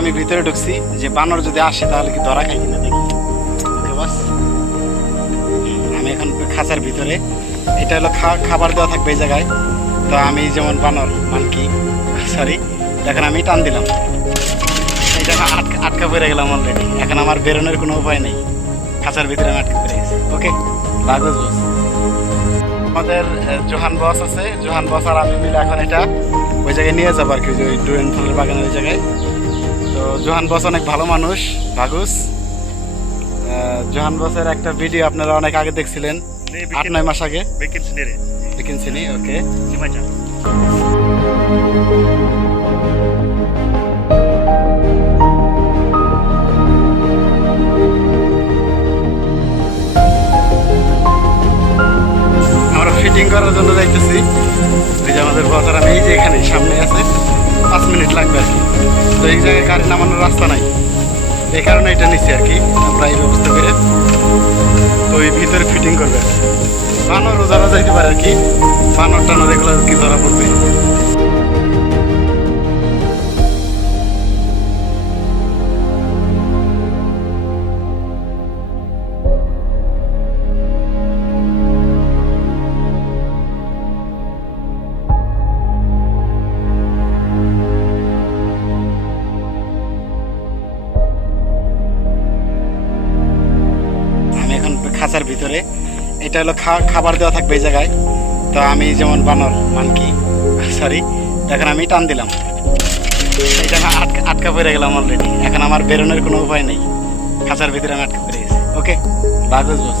আমি ভিতরে ঢুকছি যে বানর যদি আসে তাহলে কি ধরা খাই কিনা দেখি। ওকে বস, আমি এখন খাঁচার ভিতরে। এটা হলো খাবার দেওয়া থাকবে এই জায়গায়। তো আমি যেমন বানর মানকি সরি, এখন আমি টান দিলাম, এই জায়গা আটকা পড়ে গেলাম অলরেডি। এখন আমার বেরোনোর কোনো উপায় নেই, খাঁচার ভিতরে আমি আটকা পড়ে গেছি। ওকে লাগজ বস। আমাদের জোহান বস আছে, জোহান বস আর আমি মিলে এখন এটা ওই জায়গায় নিয়ে যাবো আর কি, ওই ডুরেন ফলের বাগানের ওই জায়গায়। তো জোহান বস অনেক ভালো মানুষ, ভাগুস। জোহান বসের একটা ভিডিও আপনারা অনেক আগে দেখছিলেন, 8-9 মাস আগে। বিকিনসিনি, ওকে। আমরা ফিটিং করার জন্য যাইতেছি। এই যে আমাদের বস আর আমি, এই যে এখানে সামনে আছে, 5 মিনিট লাগবে আর কি। তো এই জায়গায় গাড়ি নামানোর রাস্তা নাই, এই কারণে এটা নিচ্ছি আর কি আমরা এই ব্যবস্থা করে। তো এই ভিতরে ফিটিং করবে, বানরও ধরা যাইতে পারে আর কি, বানর টানর এগুলো কি ধরা পড়বে। খাঁচার ভিতরে এটা হলো খাবার দেওয়া থাকবে এই জায়গায়। তো আমি যেমন বানর মানকি সরি, এখন আমি টান দিলাম, এই জায়গা আটকা পড়ে গেলাম অলরেডি। এখন আমার বেরোনোর কোনো উপায় নেই, খাঁচার ভিতরে আমি আটকা পড়ে গেছি। ওকে লাগজ বস।